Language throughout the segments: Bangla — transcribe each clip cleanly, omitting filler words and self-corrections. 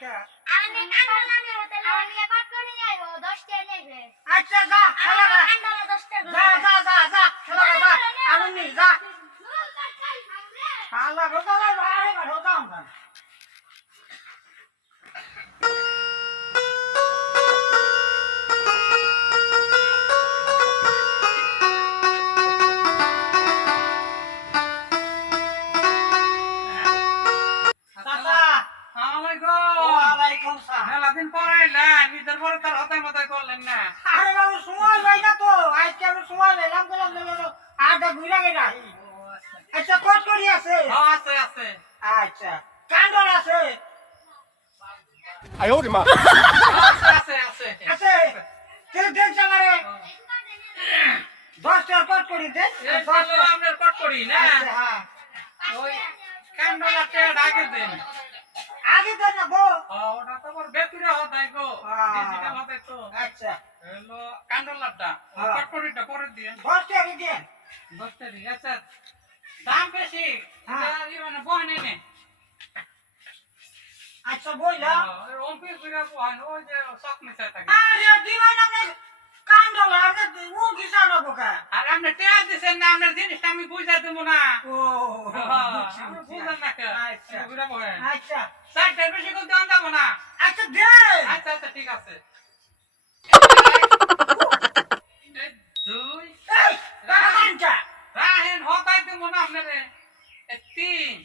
কে আমি কান্ডলা নিয়ে হতে আমি কাট করে যাইবো 10 টাকা নেবে আচ্ছা যা খেলা যা কান্ডলা 10 টাকা যা খেলা যা আমি নি যা শালা রোজালা আরে রোজা আমরা মেলাদিন পরে না নিজের পরে তার হতাই মতাই করলেন না। আরে বাবু সময় পাই না তো আজকে আমি সময় পেলাম বললাম আধা ঘুরে গেলা আচ্ছা কত করি আছে আছে আছে আচ্ছা কান্ডল আছে 哎呦我的妈！ আছে আছে আছে তেল তেল চালারে 10 টাকা কত করি দে 10 টাকা আমরা কট করি না আচ্ছা হ্যাঁ ওই কান্ডলাতে আগে দেন আগে দেন না গো ওটা তো বড় বেকুরে হতাই গো ডিজিটাল হতাই তো আচ্ছা হলো কান্ডলাটা কট করিটা পরে দিয়ে 10 টাকা দিয়ে 10 টাকা আচ্ছা দাম বেশি মানে বহনে নে আচ্ছা বইলা অল্প করে বহন ওই যে শক মিশাই থাকে আরে দিবাই না কান্ডল আপনি ও কিসানো বোকা আর আপনি টেয়া দিছেন না আপনার জিনিসটা আমি বুঝা দেবো না ও বুঝলেন না কে আচ্ছা ঘুরে বহেন আচ্ছা 60 টাকা বেশি করে দেন যাবো না আচ্ছা দে আচ্ছা আচ্ছা ঠিক আছে দুই এই রাখানটা রাহেন হতাই দেবো না আপনারে তিন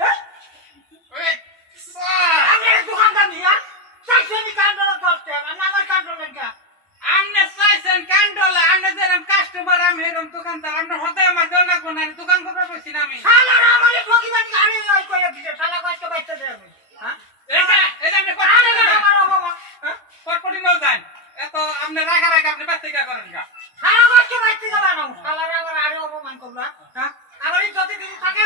আমি দোকানদার নিয়া চাইছি কান্ডল 10 টাকা না আমার কান্ডল লেখা আমনে চাইছেন কান্ডলা আমনে যেরকম কাস্টমার আমি এরকম দোকানদার আমনে হতাই আমার দেন লাগবো না দোকান করতে বসছি না আমি শালা আমারে ঠকিবানি আমি ওই কইয়া দিছে শালা কষ্ট বাইতে দে আমি হ্যাঁ এই যে আপনি কট আরে করে না আমার বাবা হ্যাঁ কট করে নাও যান এত আমনে রাখা আপনি বাচ্চা করেন গা শালা কষ্ট বাইতে যাবা না শালা আমার আরে অপমান করবা হ্যাঁ আমার যদি কিছু থাকে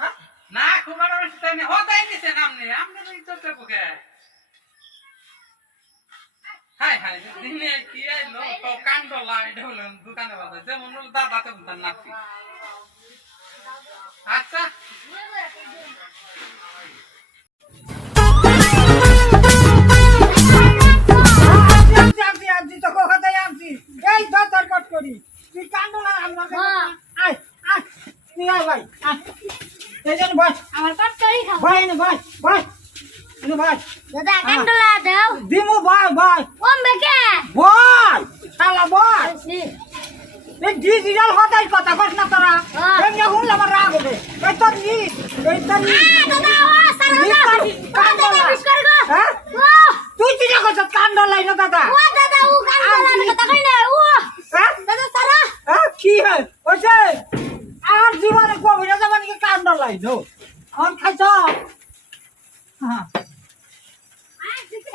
হ্যাঁ না খুব বড় বেশি তাই না হতাই দিছেন আপনি আপনি ইজ্জত বুকে হাই হাই দিনে কি আইলো তো কান্ডলা এটা হলো দোকানে বাজার যেমন হলো দাদা তো তার নাতি আচ্ছা আনছি তো কোথায় আনছি এই দর কট করি তুই কান্ডলা আমরা আয় আয় তুই আয় ভাই আয় এই জন্য বস আমার কাট করি খাও ভাই না ভাই ভাই ভাই দাদা কান্ডলা দাও দিমু ভাই ভাই ওম বেকে ভাই শালা ভাই আসি এই ডিজিটাল হতাই কথা কস না তোরা এমনি হুনলে আমার রাগ হবে এই তো দাদা ও সারা দাদা বিশ করে গো হ্যাঁ ও তুই কি কইছ কান্ডল লাইন দাদা ও দাদা ও কান্ডলা আমি কথা কই না ও হ্যাঁ দাদা সারা হ্যাঁ কি হয় ওছে আর জীবনে কোভিড যাবেন কি কান্ডল লাইন অন খাইছ হ্যাঁ আয় দিতে